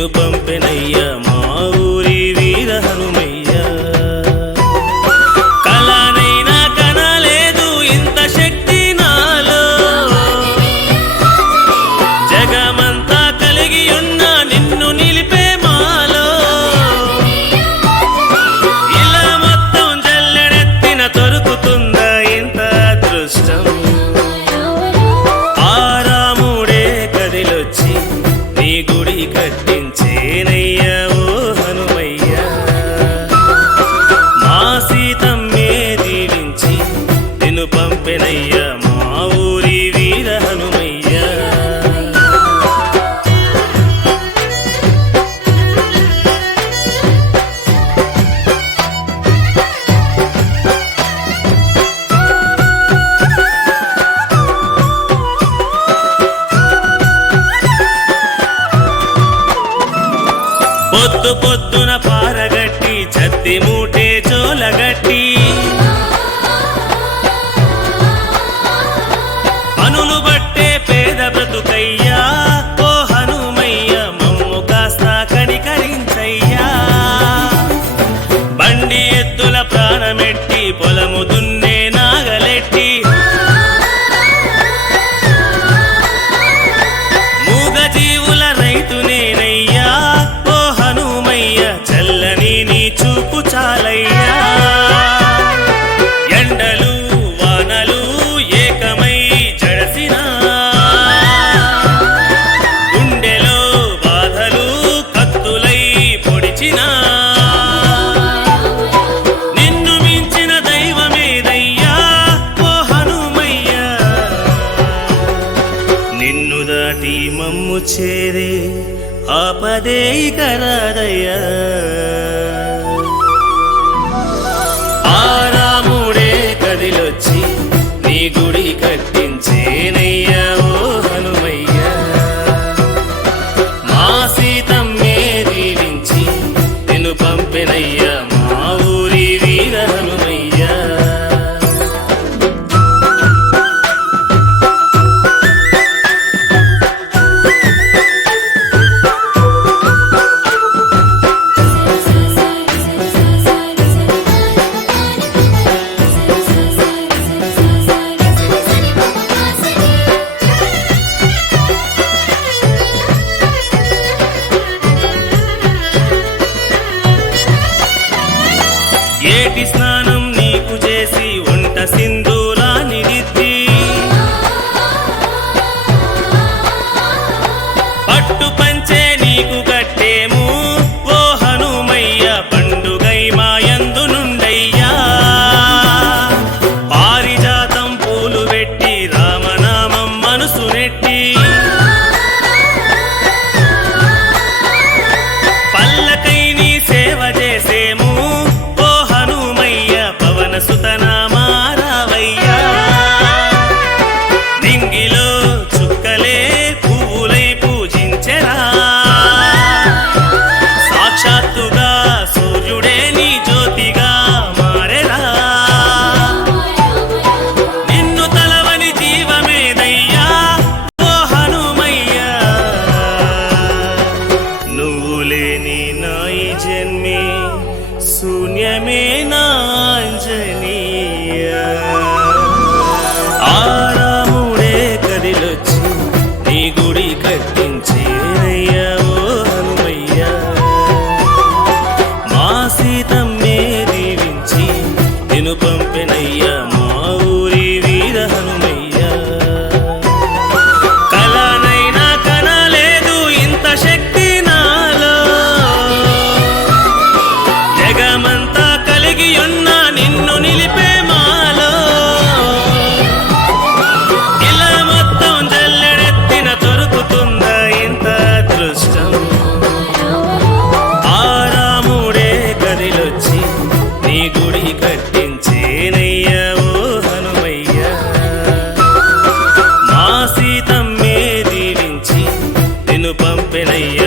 నిన్ను పంపెనయ్యా మా ఊరి వీర హనుమయ్య. కళనైనా కనలేదు ఇంత శక్తి నాలో, జగమంతా కలిగి ఉన్న నిన్ను నిలిపే మాలో. ఇలా మొత్తం జల్లెడెత్తిన దొరుకుతుందా ఇంత అదృష్టం? ఆ రాముడే కదిలొచ్చి నీ గుడి కట్టించేనయ్యా ఓ హనుమయ్య. మా సీతమ్మే దీవించి నిన్ను పంపెనయ్యా మా ఊరి వీర హనుమయ్య. పొద్దు పొద్దున పారగట్టి చత్తి మూటే చోలగట్టి పనులు బట్టే పేద బ్రతుకయ్యా ఓ హనుమయ్య. మమ్ము కాస్త కనికరించయ్యా. బండి ఎద్దుల ప్రాణమెట్టి పొలము దున్నే నాగలెట్టి మూగ జీవుల రైతు నేనయ్యా ఓ హనుమయ్య. చల్లని నీ చూపు చాలయ్యా. ఎండలు వానలు ఏకమై జడసినా, గుండెలో బాధలు కత్తులై పొడిచినా, నిన్ను మించిన దైవమేదయ్యా ఓ హనుమయ్య. నిన్ను దాటి మమ్ము చేరే ఆపదే ఇక రాదయ్యా. ఆ రాముడే కదిలొచ్చి నీ గుడి కట్టించేనయ్యా ఓ హనుమయ్య. మా సీతమ్మే దీవించి నిన్ను పంపెనయ్యా మా ఊరి వీర హనుమయ్య. ఏటి స్నానం నీకు చేసి వంట సింధూరాన్ని దిద్ది, పట్టు పంచే నీకు కట్టేము ఓ హనుమయ్య. పండుగై మాయందు నుండయ్యా. పారిజాతం పూలు పెట్టి రామనామం మనసు నెట్టి, పల్లకై నీ సేవ చేసేము ఓ హనుమయ్య. పవన సుతనామా రావయ్యా. నింగిలో చుక్కలే పువ్వులై పూజించెరా. సాక్షాత్తుగా సూర్యుడే నీ జ్యోతిగా మారెరా. నిన్ను తలవని జీవమేదయ్యా ఓ హనుమయ్య. నువ్వు లేని నా ఈ జన్మే శూన్యమే నా అంజనీయ. ఆ రాముడే కదిలొచ్చి నీ గుడి కట్టించేనయ్యా ఓ హనుమయ్య. మా సీతమ్మే దీవించి నిన్ను పంపెనయ్యా మా ఊరి వీర హనుమయ్య. కళనైనా కనలేదు ఇంత శక్తి నాలో, జగమంతా కలిగి ఉన్న నిన్ను నిలిపే మాలో. ఇలా మొత్తం జల్లెడెత్తిన దొరుకుతుందా ఇంత అదృష్టం? ఆ రాముడే కదిలొచ్చి నీ గుడి కట్టించేనయ్యా ఓ హనుమయ్య. మా సీతమ్మే దీవించి నిన్ను పంపెనయ్యా